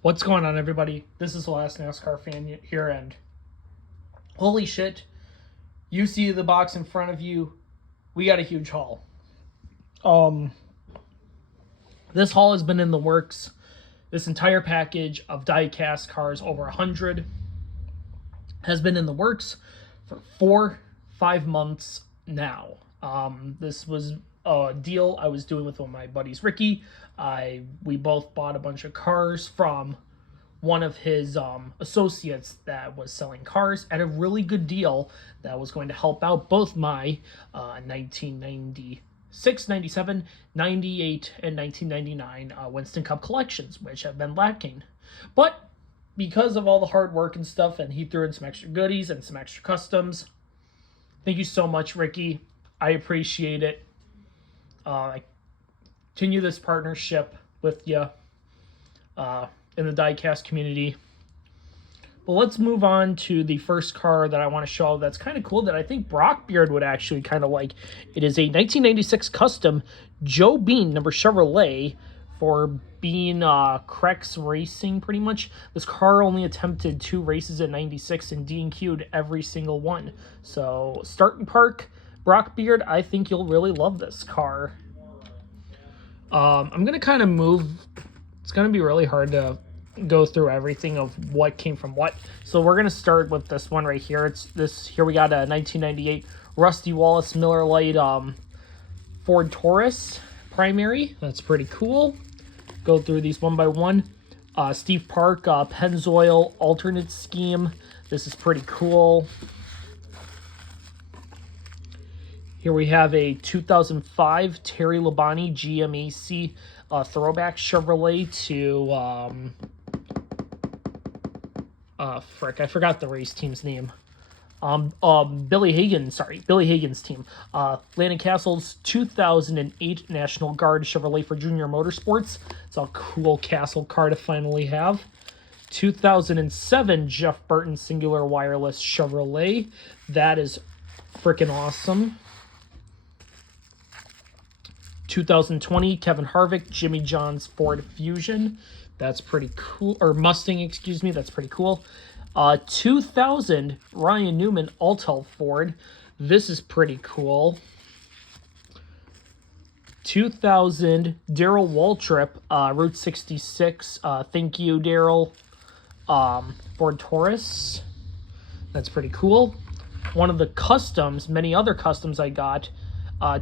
What's going on, everybody? This is the last NASCAR fan here, and holy shit, you see the box in front of you. We got a huge haul. This haul has been in the works. This entire package of Diecast cars, over 100, has been in the works for 4-5 months now. This was a deal I was doing with one of my buddies, Ricky. We both bought a bunch of cars from one of his associates that was selling cars at a really good deal that was going to help out both my 1996, 97, 98, and 1999 Winston Cup collections, which have been lacking. But because of all the hard work and stuff, and he threw in some extra goodies and some extra customs, thank you so much, Ricky. I appreciate it. I continue this partnership with you in the Diecast community. But let's move on to the first car that I want to show that's kind of cool, that I think Brockbeard would actually kind of like. It is a 1996 custom Joe Bean number Chevrolet for Bean Crex Racing, pretty much. This car only attempted 2 races in 96 and DNQ'd every single one. So start and park, Brockbeard, I think you'll really love this car. I'm going to kind of move. It's going to be really hard to go through everything of what came from what. So we're going to start with this one right here. Here we got a 1998 Rusty Wallace Miller Lite Ford Taurus primary. That's pretty cool. Go through these one by one. Steve Park Pennzoil alternate scheme. This is pretty cool. Here we have a 2005 Terry Labonte GMAC throwback Chevrolet to frick, I forgot the race team's name. Billy Hagan's team. Landon Castle's 2008 National Guard Chevrolet for Junior Motorsports. It's a cool Castle car to finally have. 2007 Jeff Burton Singular Wireless Chevrolet. That is freaking awesome. 2020 Kevin Harvick Jimmy John's Ford Fusion. That's pretty cool. Or Mustang, excuse me. That's pretty cool. 2000 Ryan Newman Altel Ford. This is pretty cool. 2000 Darrell Waltrip Route 66. Thank you, Darrell. Ford Taurus. That's pretty cool. One of the customs, many other customs I got.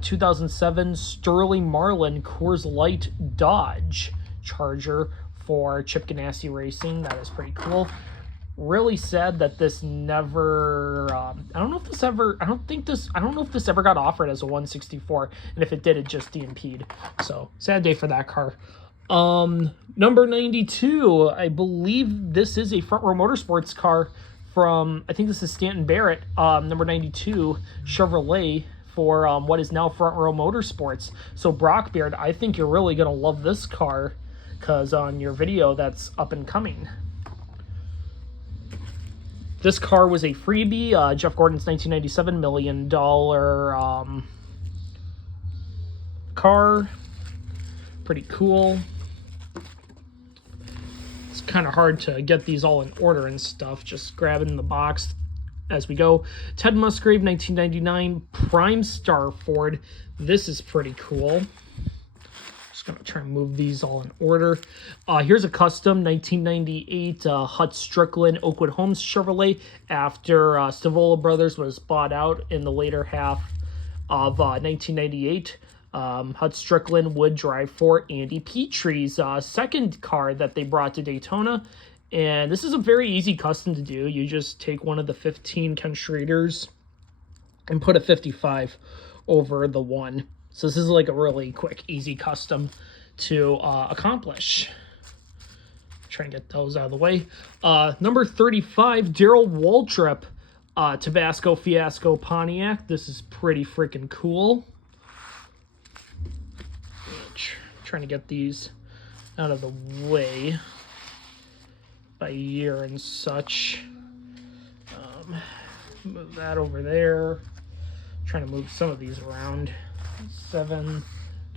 2007 Sterling Marlin Coors Light Dodge Charger for Chip Ganassi Racing. That is pretty cool. Really sad that this never. I don't know if this ever got offered as a 164, and if it did, it just DNP'd. So sad day for that car. Number 92. I believe this is a Front Row Motorsports car from. I think this is Stanton Barrett. Number 92 Chevrolet for what is now Front Row Motorsports. So Brockbeard, I think you're really going to love this car, because on your video that's up and coming. This car was a freebie. Jeff Gordon's 1997 $1 million car. Pretty cool. It's kind of hard to get these all in order and stuff. Just grabbing the box as we go. Ted Musgrave 1999 Prime Star Ford. This is pretty cool. Just gonna try and move these all in order. Here's a custom 1998 Hut Strickland Oakwood Homes Chevrolet after Stavola Brothers was bought out in the later half of 1998. Hut Strickland would drive for Andy Petree's second car that they brought to Daytona. And this is a very easy custom to do. You just take one of the 15 Ken Schraders and put a 55 over the one. So this is like a really quick, easy custom to accomplish. Try and get those out of the way. Number 35, Darrell Waltrip Tabasco Fiasco Pontiac. This is pretty freaking cool. Trying to get these out of the way by year and such. Move that over there. Trying to move some of these around. 7,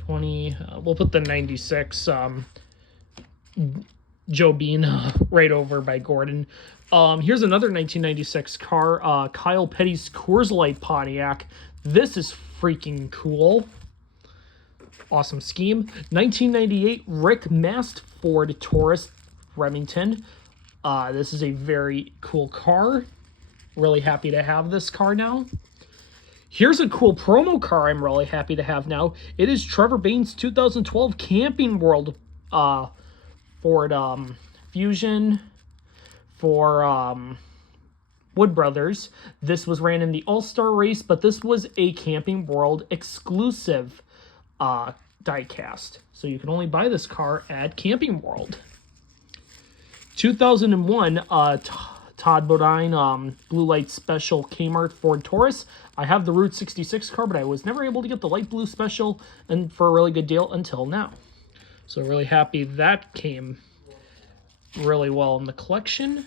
20. We'll put the 96 Joe Bean right over by Gordon. Here's another 1996 car, Kyle Petty's Coors Light Pontiac. This is freaking cool. Awesome scheme. 1998 Rick Mast Ford Taurus Remington. This is a very cool car. Really happy to have this car now. Here's a cool promo car I'm really happy to have now. It is Trevor Bain's 2012 Camping World Ford Fusion for Wood Brothers. This was ran in the All-Star race, but this was a Camping World exclusive diecast. So you can only buy this car at Camping World. 2001 Todd Bodine Blue Light Special Kmart Ford Taurus. I have the Route 66 car, but I was never able to get the light blue special and for a really good deal until now. So really happy that came really well in the collection.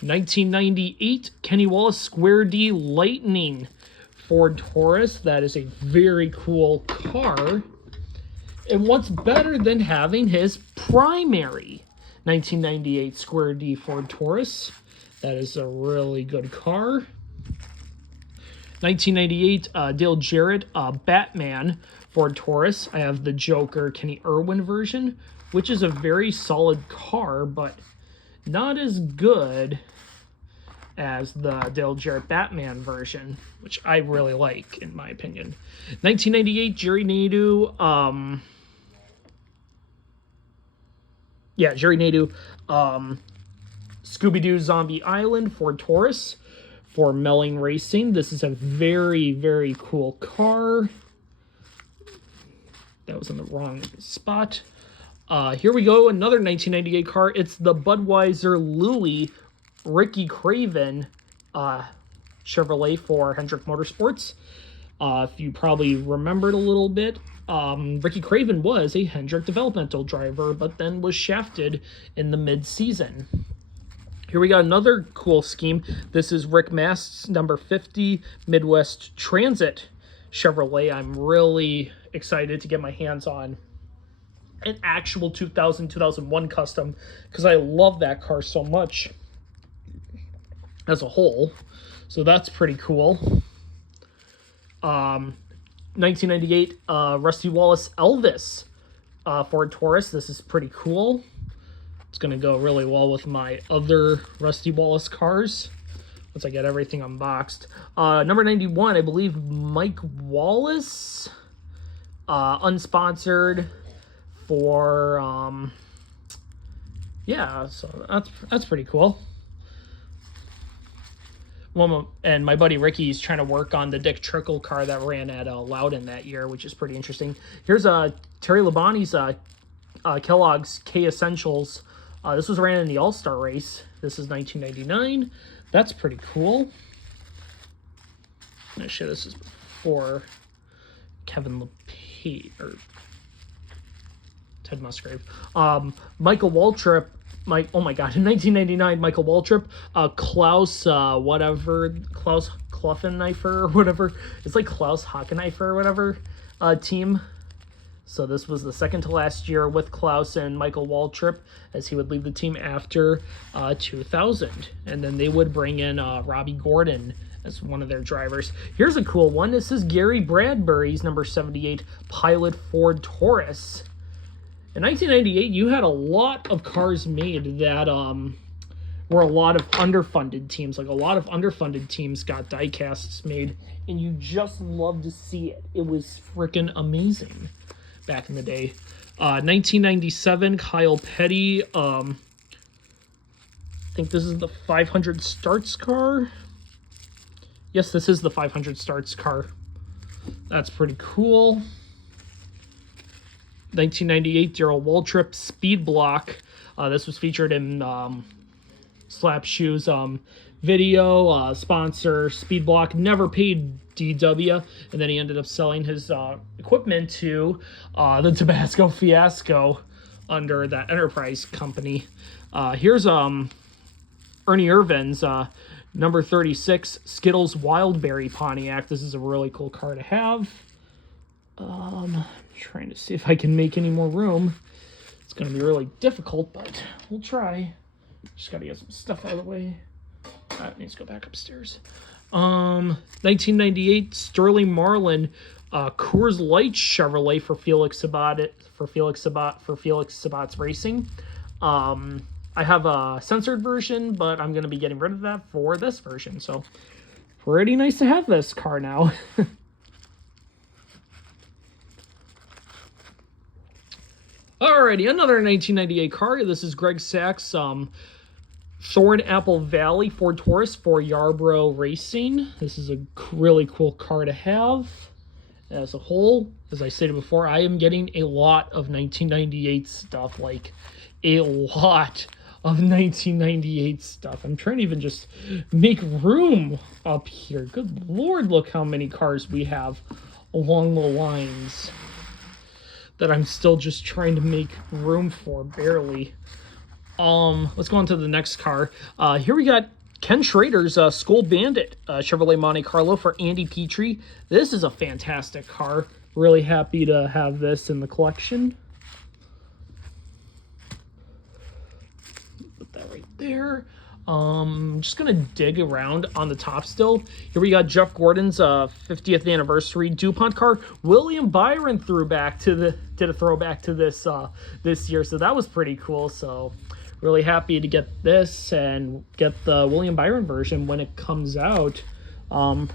1998 Kenny Wallace Square D Lightning Ford Taurus. That is a very cool car. And what's better than having his primary 1998 Square D Ford Taurus? That is a really good car. 1998 Dale Jarrett Batman Ford Taurus. I have the Joker Kenny Irwin version, which is a very solid car, but not as good as the Dale Jarrett Batman version, which I really like, in my opinion. 1998 Jerry Nadeau. Jerry Nadeau. Scooby-Doo Zombie Island Ford Taurus for Melling Racing. This is a very, very cool car. That was in the wrong spot. Here we go, another 1998 car. It's the Budweiser Louis Ricky Craven Chevrolet for Hendrick Motorsports. If you probably remembered a little bit, Ricky Craven was a Hendrick developmental driver, but then was shafted in the mid-season. Here we got another cool scheme. This is Rick Mast's number 50 Midwest Transit Chevrolet. I'm really excited to get my hands on an actual 2000-2001 custom because I love that car so much as a whole. So that's pretty cool. 1998 Rusty Wallace Elvis Ford Taurus. This is pretty cool. It's going to go really well with my other Rusty Wallace cars once I get everything unboxed. Number 91, I believe Mike Wallace, unsponsored for, so that's pretty cool. And my buddy Ricky's trying to work on the Dick Trickle car that ran at Loudon that year, which is pretty interesting. Here's Terry Labonte's Kellogg's K Essentials. This was ran in the All-Star race. This is 1999. That's pretty cool. Actually, this is before Kevin LePage or Ted Musgrave. Michael Waltrip. Oh my God, in 1999, Michael Waltrip, Klaus Kloffeneifer or whatever. It's like Klaus Hockeneifer or whatever team. So this was the second to last year with Klaus and Michael Waltrip, as he would leave the team after 2000. And then they would bring in Robbie Gordon as one of their drivers. Here's a cool one. This is Gary Bradbury's number 78 Pilot Ford Taurus. In 1998, you had a lot of cars made that were a lot of underfunded teams. Like a lot of underfunded teams got diecasts made, and you just love to see it. It was freaking amazing back in the day. 1997, Kyle Petty. I think this is the 500 starts car. Yes, this is the 500 starts car. That's pretty cool. 1998, Darrell Waltrip Speed Block. This was featured in Slap Shoes video. Sponsor Speed Block never paid DW, and then he ended up selling his equipment to the Tabasco Fiasco under that Enterprise company. Here's Ernie Irvin's number 36 Skittles Wildberry Pontiac. This is a really cool car to have. Trying to see if I can make any more room. It's going to be really difficult, but we'll try. Just got to get some stuff out of the way. That needs to go back upstairs. 1998 Sterling Marlin Coors Light Chevrolet for Felix Sabat's Racing. I have a censored version, but I'm going to be getting rid of that for this version. So pretty nice to have this car now. Alrighty, another 1998 car. This is Greg Sachs, Thorn Apple Valley Ford Taurus for Yarborough Racing. This is a really cool car to have. As a whole, as I stated before, I am getting a lot of 1998 stuff, like a lot of 1998 stuff. I'm trying to even just make room up here. Good Lord, look how many cars we have along the lines that I'm still just trying to make room for, barely. Let's go on to the next car. Here we got Ken Schrader's Skull Bandit Chevrolet Monte Carlo for Andy Petrie. This is a fantastic car. Really happy to have this in the collection. Put that right there. Just gonna dig around on the top still. Here we got Jeff Gordon's 50th anniversary DuPont car. William Byron did a throwback to this this year, so that was pretty cool. So really happy to get this and get the William Byron version when it comes out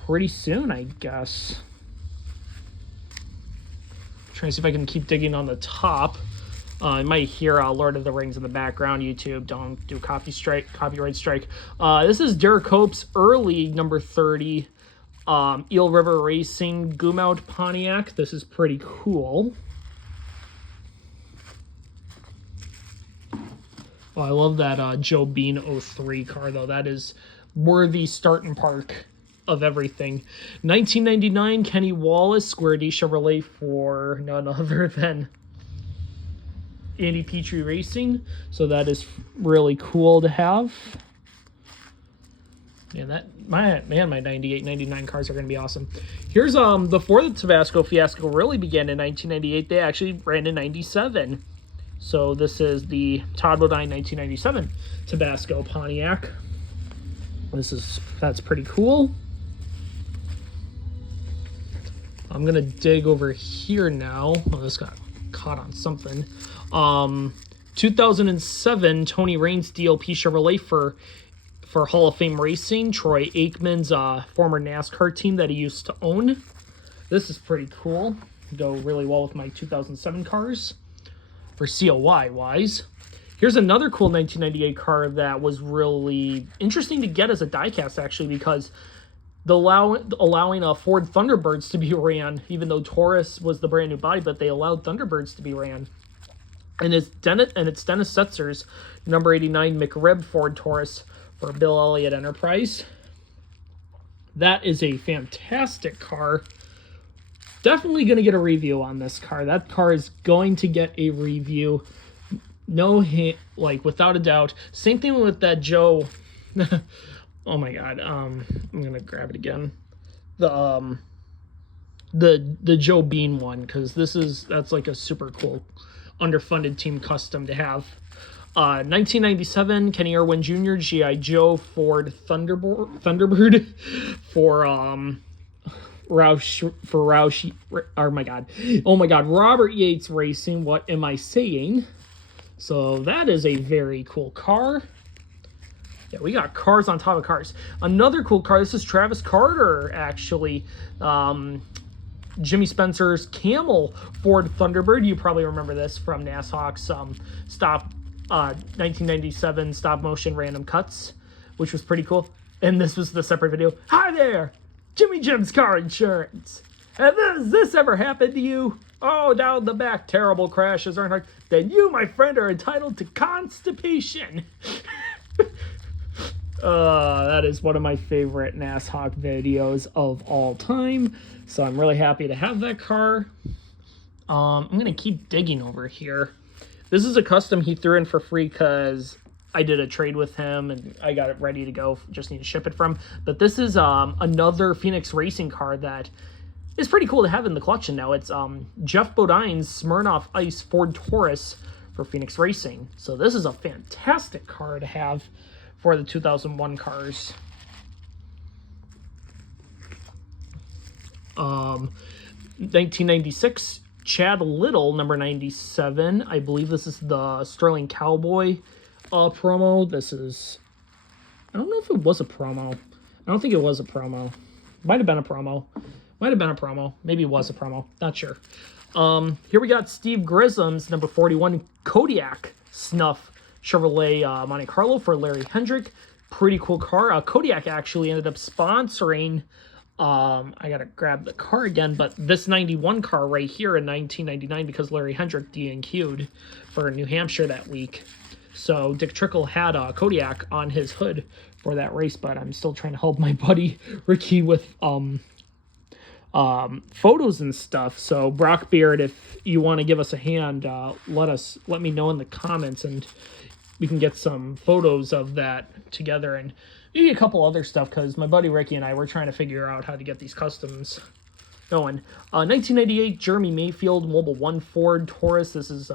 pretty soon, I guess. Trying to see if I can keep digging on the top. You might hear Lord of the Rings in the background. YouTube, don't do copyright strike. This is Derek Cope's early number 30 Eel River Racing Goomount Pontiac. This is pretty cool. Oh, I love that Joe Bean 03 car, though. That is worthy start and park of everything. 1999 Kenny Wallace Square D Chevrolet for none other than Andy Petrie Racing. So that is really cool to have. My 98, 99 cars are going to be awesome. Here's before the Tabasco fiasco really began in 1998, they actually ran in 97. So this is the Todd Bodine 1997 Tabasco Pontiac. That's pretty cool. I'm gonna dig over here now. Oh, this got caught on something. 2007 Tony Raines DLP Chevrolet for Hall of Fame Racing. Troy Aikman's former NASCAR team that he used to own. This is pretty cool. Go really well with my 2007 cars for COY wise. Here's another cool 1998 car that was really interesting to get as a diecast, actually, because allowing Ford Thunderbirds to be ran, even though Taurus was the brand new body, but they allowed Thunderbirds to be ran. And it's Dennis Setzer's number 89 McRib Ford Taurus for Bill Elliott Enterprise. That is a fantastic car. Definitely going to get a review on this car. That car is going to get a review. No hint, like without a doubt. Same thing with that Joe. Oh my God. I'm gonna grab it again. The Joe Bean one, because that's like a super cool underfunded team custom to have. 1997 Kenny Irwin Jr. GI Joe Ford Thunderbird for Roush. Oh my God, Robert Yates Racing. What am I saying? So that is a very cool car. Yeah, we got cars on top of cars. Another cool car. This is Travis Carter, actually. Jimmy Spencer's Camel Ford Thunderbird. You probably remember this from NASHawk's 1997 stop motion random cuts, which was pretty cool. And this was the separate video. Hi there, Jimmy Jim's Car Insurance. Has this ever happened to you? Oh, down the back, terrible crashes aren't hard. Then you, my friend, are entitled to constipation. That is one of my favorite NASHawk videos of all time. So I'm really happy to have that car. I'm going to keep digging over here. This is a custom he threw in for free because I did a trade with him and I got it ready to go. Just need to ship it from. But this is another Phoenix Racing car that is pretty cool to have in the collection now. It's Jeff Bodine's Smirnoff Ice Ford Taurus for Phoenix Racing. So this is a fantastic car to have for the 2001 cars. 1996, Chad Little, number 97. I believe this is the Sterling Cowboy promo. This is, I don't know if it was a promo. I don't think it was a promo. Might have been a promo. Might have been a promo. Maybe it was a promo. Not sure. Here we got Steve Grisham's number 41 Kodiak Snuff Chevrolet Monte Carlo for Larry Hendrick. Pretty cool car. Kodiak actually ended up sponsoring, I gotta grab the car again, but this 91 car right here in 1999 because Larry Hendrick DNQ'd for New Hampshire that week. So Dick Trickle had a Kodiak on his hood for that race, but I'm still trying to help my buddy Ricky with photos and stuff. So Brockbeard, if you want to give us a hand, let me know in the comments, and we can get some photos of that together, and maybe a couple other stuff, because my buddy Ricky and I were trying to figure out how to get these customs going. 1998 Jeremy Mayfield Mobile 1 Ford Taurus. This is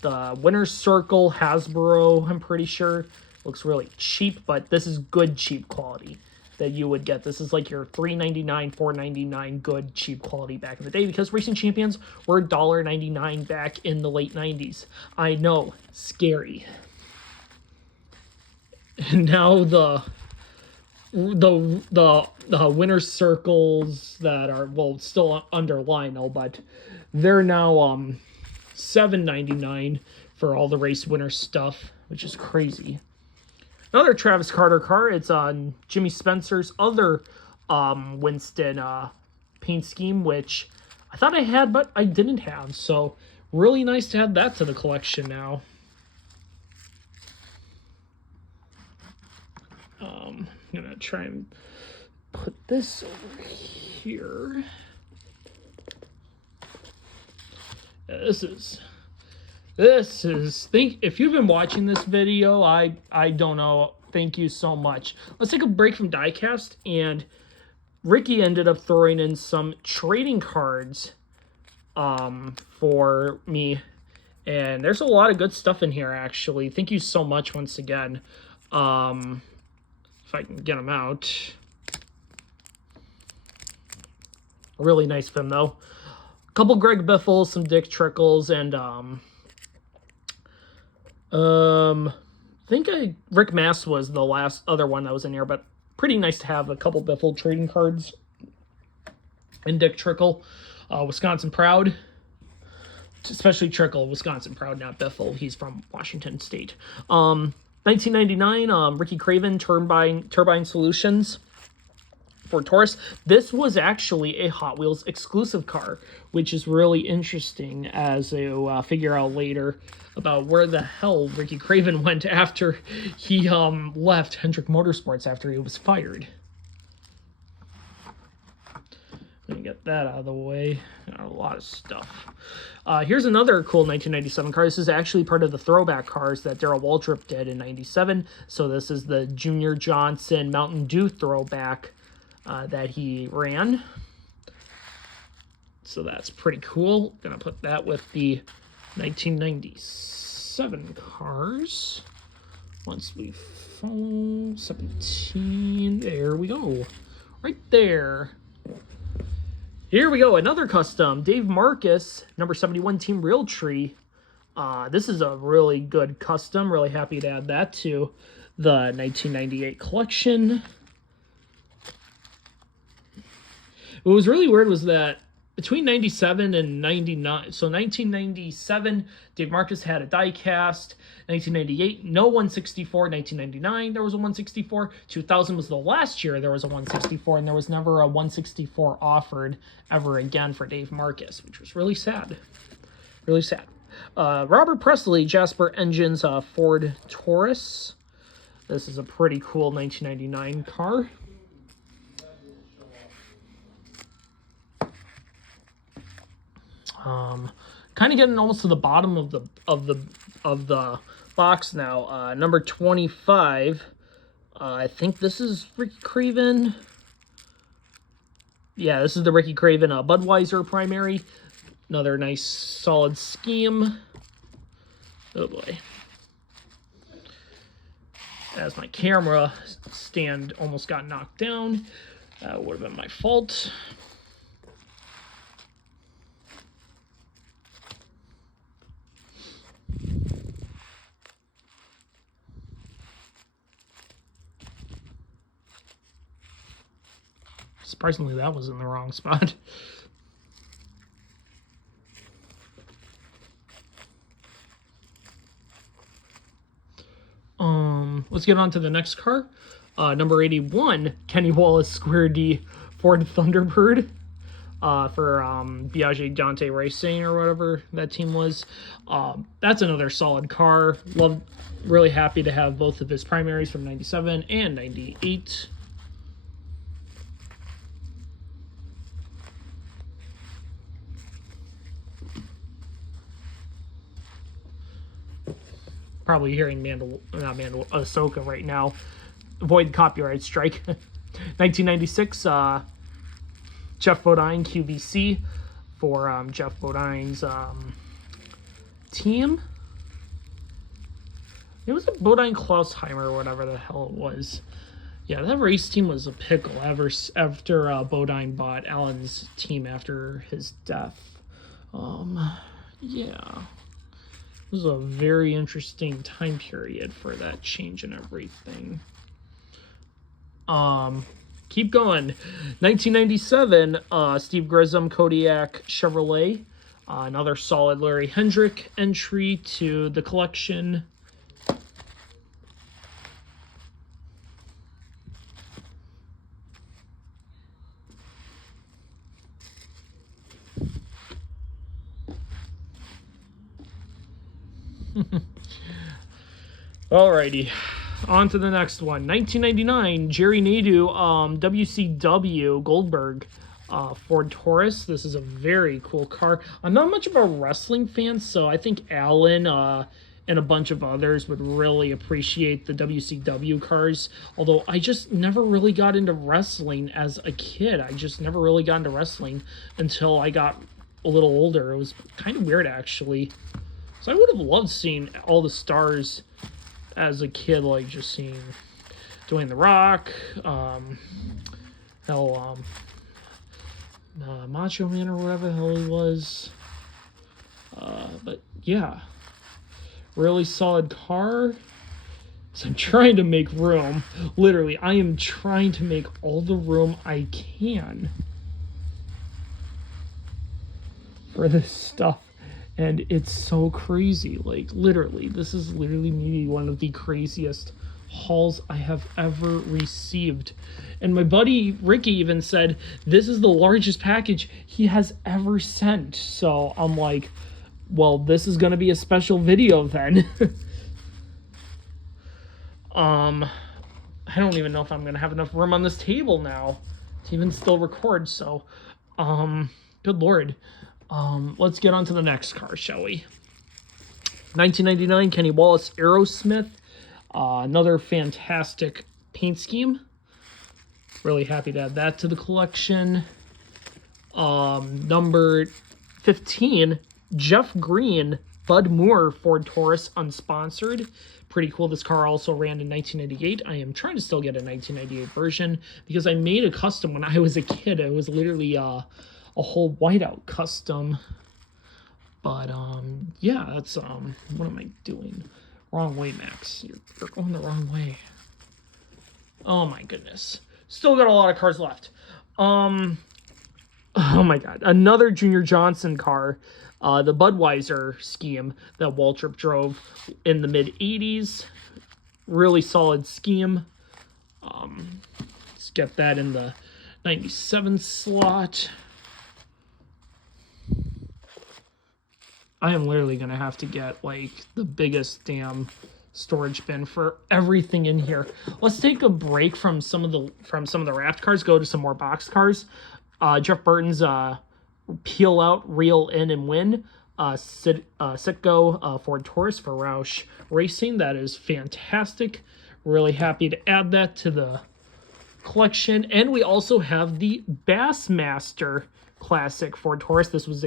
the Winner's Circle Hasbro, I'm pretty sure. Looks really cheap, but this is good cheap quality that you would get. This is like your $3.99, $4.99 good cheap quality back in the day, because Racing Champions were $1.99 back in the late 90s. I know, scary. And now the Winner's Circles that are, well, still under Lionel, but they're now $7.99 for all the race winner stuff, which is crazy. Another Travis Carter car. It's on Jimmy Spencer's other Winston paint scheme, which I thought I had, but I didn't have. So really nice to add that to the collection now. I'm going to try and put this over here. Yeah, this is if you've been watching this video, I don't know, thank you so much. Let's take a break from Diecast, and Ricky ended up throwing in some trading cards for me, and there's a lot of good stuff in here, actually. Thank you so much once again. If I can get them out. Really nice film, though. A couple Greg Biffles, some Dick Trickles, and Rick Mass was the last other one that was in here, but pretty nice to have a couple Biffle trading cards. And Dick Trickle, Wisconsin Proud. Especially Trickle, Wisconsin Proud, not Biffle. He's from Washington State. 1999, Ricky Craven, Turbine Solutions for Taurus. This was actually a Hot Wheels exclusive car, which is really interesting as you figure out later about where the hell Ricky Craven went after he left Hendrick Motorsports after he was fired. Let me get that out of the way. Got a lot of stuff. Here's another cool 1997 car. This is actually part of the throwback cars that Darrell Waltrip did in 97. So this is the Junior Johnson Mountain Dew throwback that he ran. So that's pretty cool. Gonna put that with the 1997 cars. Once we follow 17, there we go. Right there. Here we go, another custom. Dave Marcus, number 71 Team Realtree. This is a really good custom. Really happy to add that to the 1998 collection. What was really weird was that between 97 and 99, so 1997, Dave Marcus had a diecast. 1998, no 164. 1999, there was a 164. 2000 was the last year there was a 164, and there was never a 164 offered ever again for Dave Marcus, which was really sad. Really sad. Robert Presley, Jasper Engines Ford Taurus. This is a pretty cool 1999 car. Kind of getting almost to the bottom of the box now. Number 25. I think this is Ricky Craven. Yeah, this is the Ricky Craven Budweiser primary. Another nice solid scheme. Oh boy. As my camera stand almost got knocked down. That would have been my fault. Surprisingly, that was in the wrong spot. Let's get on to the next car. Number 81, Kenny Wallace Square D Ford Thunderbird for Biaggi Dante Racing or whatever that team was. That's another solid car. Really happy to have both of his primaries from 97 and 98. Probably hearing Ahsoka right now. Avoid copyright strike. 1996, Jeff Bodine QVC for Jeff Bodine's team. It was a Bodine Klausheimer or whatever the hell it was. Yeah, that race team was a pickle after Bodine bought Allen's team after his death. Yeah. It was a very interesting time period for that change and everything. Keep going. 1997, Steve Grissom Kodiak Chevrolet. Another solid Larry Hendrick entry to the collection. Alrighty, on to the next one. 1999, Jerry Nadeau, WCW Goldberg Ford Taurus. This is a very cool car. I'm not much of a wrestling fan, so I think Alan and a bunch of others would really appreciate the WCW cars. Although I just never really got into wrestling as a kid. I just never really got into wrestling until I got a little older. It was kind of weird, actually. So I would have loved seeing all the stars as a kid, like just seeing Dwayne The Rock, Macho Man or whatever the hell he was. But yeah, really solid car. So I'm trying to make room. Literally, I am trying to make all the room I can for this stuff. And it's so crazy. Like, literally, this is literally maybe one of the craziest hauls I have ever received. And my buddy Ricky even said, this is the largest package he has ever sent. So I'm like, well, this is going to be a special video then. I don't even know if I'm going to have enough room on this table now to even still record. So, good Lord. Let's get on to the next car, shall we? 1999, Kenny Wallace Aerosmith. Another fantastic paint scheme. Really happy to add that to the collection. Number 15, Jeff Green Bud Moore Ford Taurus Unsponsored. Pretty cool. This car also ran in 1998. I am trying to still get a 1998 version because I made a custom when I was a kid. It was literally a whole whiteout custom. But yeah, that's what am I doing? Wrong way, Max. You're going the wrong way. Oh my goodness. Still got a lot of cars left. Oh my god. Another Junior Johnson car. The Budweiser scheme that Waltrip drove in the mid-80s. Really solid scheme. Let's get that in the 97 slot. I am literally going to have to get, like, the biggest damn storage bin for everything in here. Let's take a break from some of the wrapped cars, go to some more box cars. Jeff Burton's Peel Out, Reel In, and Win. Citgo Ford Taurus for Roush Racing. That is fantastic. Really happy to add that to the collection. And we also have the Bassmaster Classic Ford Taurus. This was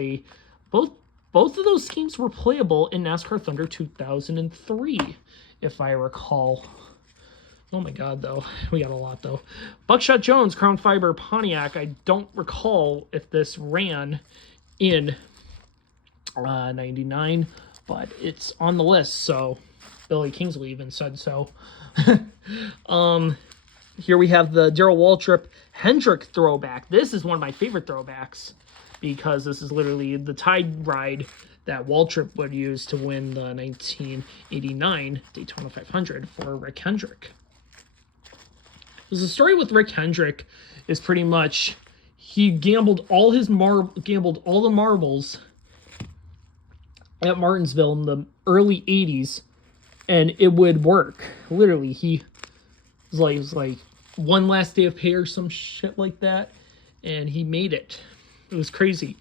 both Both of those schemes were playable in NASCAR Thunder 2003, if I recall. Oh my god, though. We got a lot, though. Buckshot Jones, Crown Fiber, Pontiac. I don't recall if this ran in 99, but it's on the list, so Billy Kingsley even said so. Here we have the Darrell Waltrip Hendrick throwback. This is one of my favorite throwbacks because this is literally the tide ride that Waltrip would use to win the 1989 Daytona 500 for Rick Hendrick. Because the story with Rick Hendrick is pretty much he gambled all the marbles at Martinsville in the early 80s, and it would work. Literally, he was like one last day of pay or some shit like that, and he made it. It was crazy.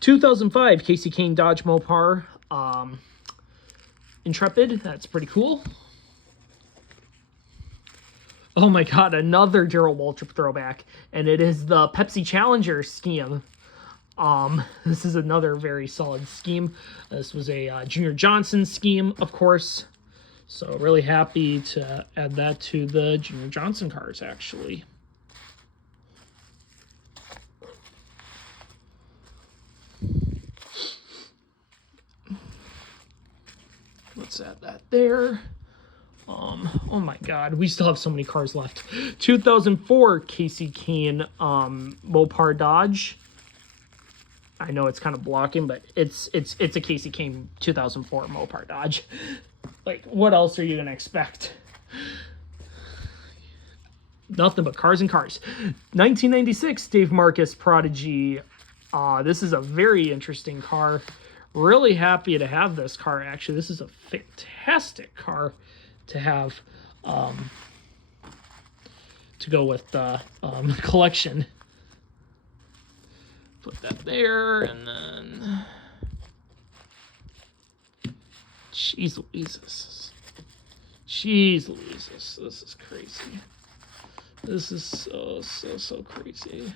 2005 Casey Kane Dodge Mopar Intrepid. That's pretty cool. Oh my god, another Darrell Waltrip throwback, and it is the Pepsi Challenger scheme. This is another very solid scheme. This was a Junior Johnson scheme, of course. So really happy to add that to the Junior Johnson cars, actually. Let's add that there. Oh my god, we still have so many cars left. 2004 Casey Kane Mopar Dodge. I know it's kind of blocking, but it's a Casey Kane 2004 Mopar Dodge. Like, what else are you gonna expect? Nothing but cars and cars. 1996 Dave Marcus Prodigy. This is a very interesting car. Really happy to have this car, actually. This is a fantastic car to have to go with the collection. Put that there, and then jeez Louises. Jeez Louises. This is crazy. This is so crazy.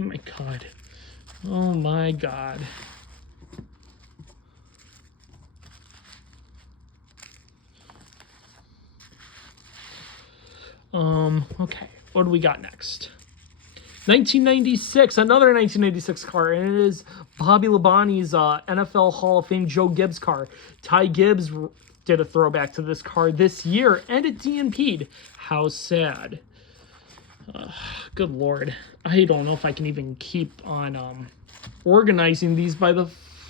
Oh my god. Oh my god. Okay, what do we got next? 1996, another 1996 car, and it is Bobby Labonte's NFL Hall of Fame Joe Gibbs car. Ty Gibbs did a throwback to this car this year, and it DNP'd. How sad. Good lord. I don't know if I can even keep on organizing these by the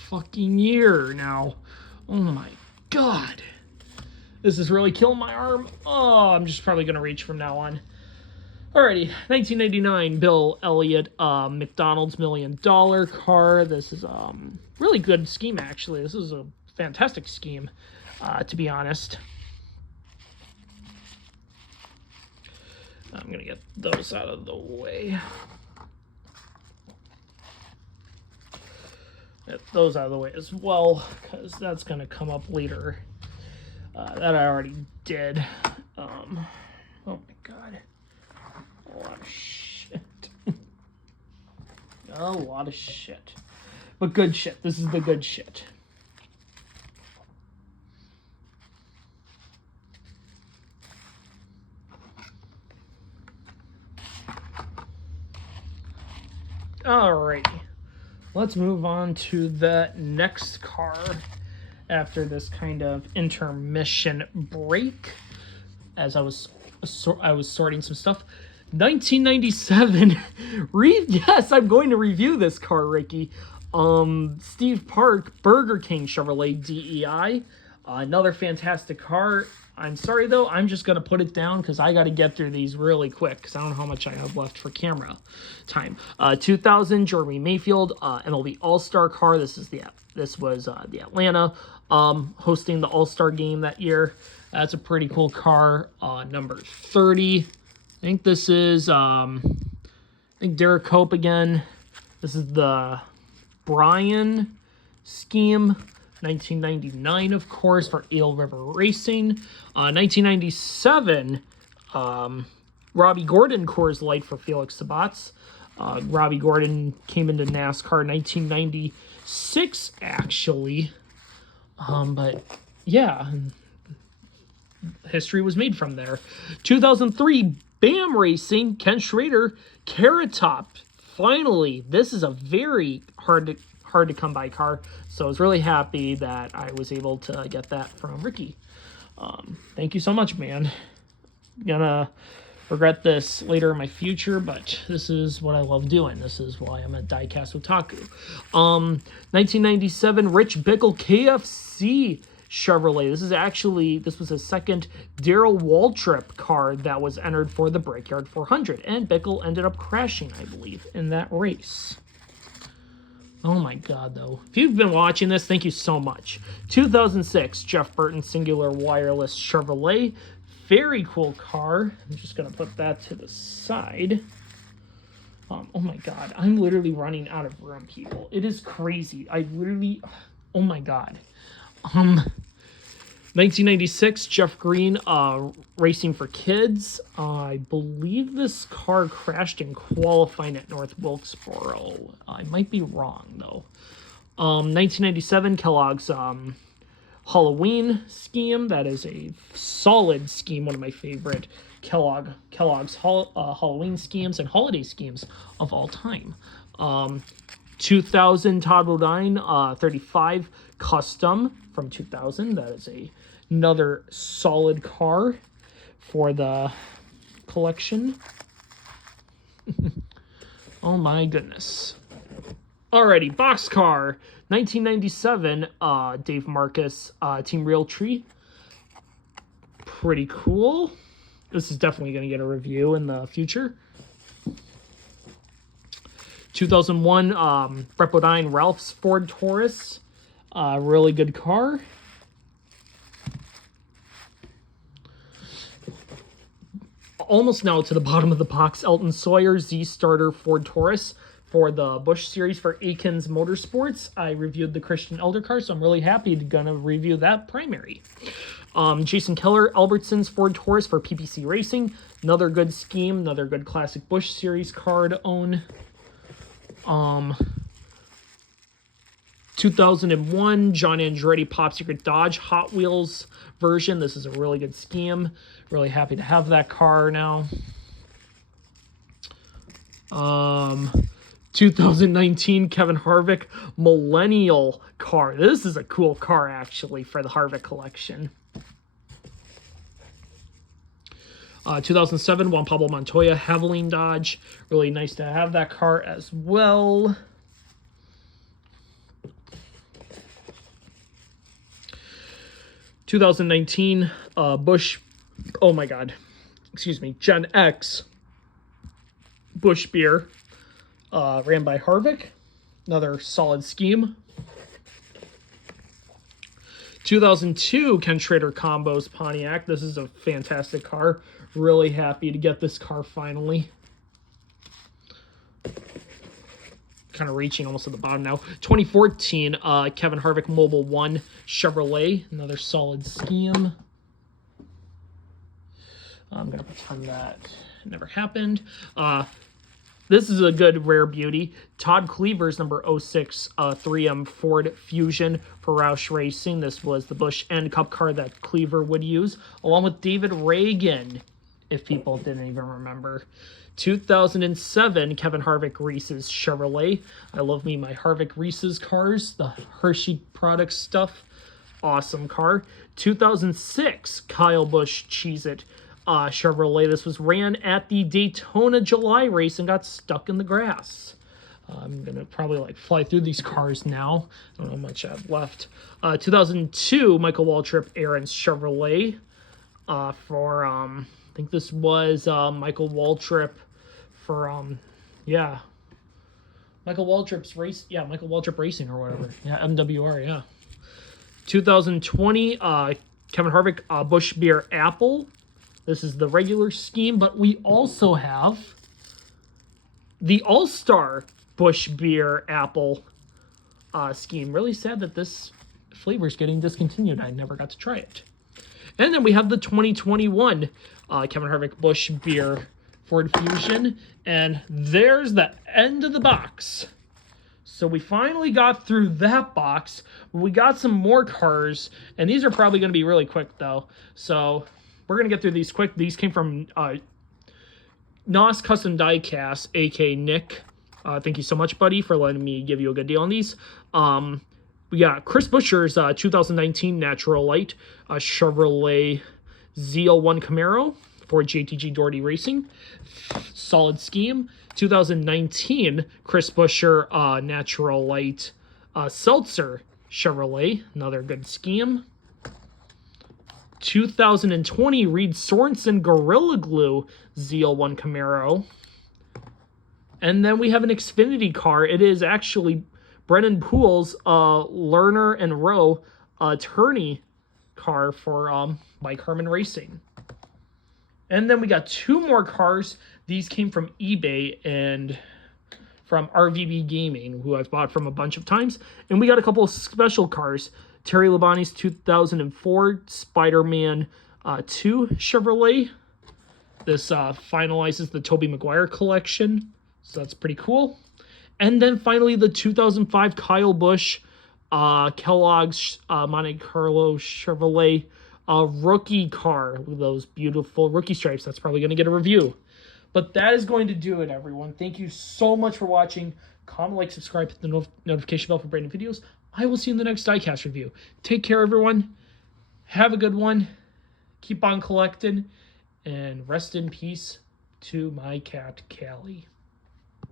fucking year now. Oh my god. This is really killing my arm. Oh, I'm just probably going to reach from now on. Alrighty, 1989 Bill Elliott McDonald's $1 Million car. This is really good scheme, actually. This is a fantastic scheme, to be honest. I'm going to get those out of the way. Get those out of the way as well, because that's going to come up later. That I already did. Oh my god. A lot of shit. A lot of shit. But good shit. This is the good shit. Alrighty. Let's move on to the next car after this kind of intermission break, as I was sorting some stuff. 1997. Yes, I'm going to review this car, Ricky. Steve Park Burger King Chevrolet DEI. Another fantastic car. I'm sorry, though. I'm just going to put it down because I got to get through these really quick because I don't know how much I have left for camera time. 2000 Jeremy Mayfield MLB All-Star car. This was the Atlanta hosting the All-Star game that year. That's a pretty cool car. Number 30. I think this is Derek Cope again. This is the Brian scheme. 1999, of course, for Eel River Racing. 1997, Robbie Gordon Coors Light for Felix Sabatz. Robbie Gordon came into NASCAR 1990 2006, actually. But yeah, history was made from there. 2003, BAM Racing, Ken Schrader, Carrot Top. Finally, this is a very hard to come by car, so I was really happy that I was able to get that from Ricky. Thank you so much, man. Gonna regret this later in my future, but this is what I love doing. This is why I'm a Diecast Otaku. 1997, Rich Bickle KFC Chevrolet. This was a second Darrell Waltrip car that was entered for the Brickyard 400, and Bickle ended up crashing, I believe, in that race. Oh my god, though. If you've been watching this, thank you so much. 2006, Jeff Burton Singular Wireless Chevrolet. Very cool car. I'm just going to put that to the side. Oh my god. I'm literally running out of room, people. It is crazy. Oh my god. 1996, Jeff Green, Racing for Kids. I believe this car crashed in qualifying at North Wilkesboro. I might be wrong, though. 1997, Kellogg's Halloween scheme. That is a solid scheme, one of my favorite Kellogg's Halloween schemes and holiday schemes of all time. 2000, Todd Bodine, 35 Custom from 2000. That is another solid car for the collection. Oh my goodness. Alrighty, boxcar. 1997, Dave Marcus, Team Realtree. Pretty cool. This is definitely going to get a review in the future. 2001, Brett Bodine, Ralph's Ford Taurus. Really good car. Almost now to the bottom of the box, Elton Sawyer, Z-Starter Ford Taurus for the Busch Series for Aikens Motorsports. I reviewed the Christian Elder car, so I'm really happy to gonna review that primary. Jason Keller, Albertson's Ford Taurus for PPC Racing. Another good scheme, another good classic Busch Series car to own. 2001, John Andretti Pop Secret Dodge Hot Wheels version. This is a really good scheme. Really happy to have that car now. 2019 Kevin Harvick Millennial car. This is a cool car, actually, for the Harvick collection. 2007 Juan Pablo Montoya Javelin Dodge. Really nice to have that car as well. (2019) Busch. Oh my God. Excuse me. Gen X Busch Beer. Ran by Harvick. Another solid scheme. 2002 Ken Schrader Combos Pontiac. This is a fantastic car. Really happy to get this car finally. Kind of reaching almost at the bottom now. 2014 Kevin Harvick Mobile 1 Chevrolet. Another solid scheme. I'm going to pretend that never happened. This is a good rare beauty. Todd Cleaver's number 06 3M Ford Fusion for Roush Racing. This was the Busch End Cup car that Cleaver would use, along with David Reagan, if people didn't even remember. 2007 Kevin Harvick Reese's Chevrolet. I love me my Harvick Reese's cars, the Hershey product stuff. Awesome car. 2006 Kyle Busch Cheez-It Chevrolet. This was ran at the Daytona July race and got stuck in the grass. I'm going to probably fly through these cars now. I don't know how much I have left. 2002 Michael Waltrip Aaron's Chevrolet for, I think this was Michael Waltrip for, Michael Waltrip's race. Yeah, Michael Waltrip Racing or whatever. Yeah, MWR, yeah. 2020 Kevin Harvick Busch Beer Apple. This is the regular scheme, but we also have the All-Star Busch Beer Apple scheme. Really sad that this flavor is getting discontinued. I never got to try it. And then we have the 2021 Kevin Harvick Busch Beer Ford Fusion. And there's the end of the box. So we finally got through that box. We got some more cars, and these are probably going to be really quick, though. So we're going to get through these quick. These came from NOS Custom Diecast, a.k.a. Nick. Thank you so much, buddy, for letting me give you a good deal on these. We got Chris Buescher's 2019 Natural Light, Chevrolet ZL1 Camaro for JTG Doherty Racing. Solid scheme. 2019 Chris Buescher Natural Light Seltzer Chevrolet. Another good scheme. 2020 Reed Sorensen Gorilla Glue ZL1 Camaro. And then we have an Xfinity car. It is actually Brennan Poole's Lerner and Rowe attorney car for Mike Herman Racing. And then we got two more cars. These came from eBay and from RVB Gaming, who I've bought from a bunch of times. And we got a couple of special cars. Terry Labonte's 2004 Spider-Man 2 Chevrolet. This finalizes the Tobey Maguire collection, so that's pretty cool. And then finally the 2005 Kyle Busch Kellogg's Monte Carlo Chevrolet rookie car with those beautiful rookie stripes. That's probably going to get a review. But that is going to do it, everyone. Thank you so much for watching. Comment, like, subscribe, hit the notification bell for brand new videos. I will see you in the next Diecast review. Take care, everyone. Have a good one. Keep on collecting. And rest in peace to my cat, Kali.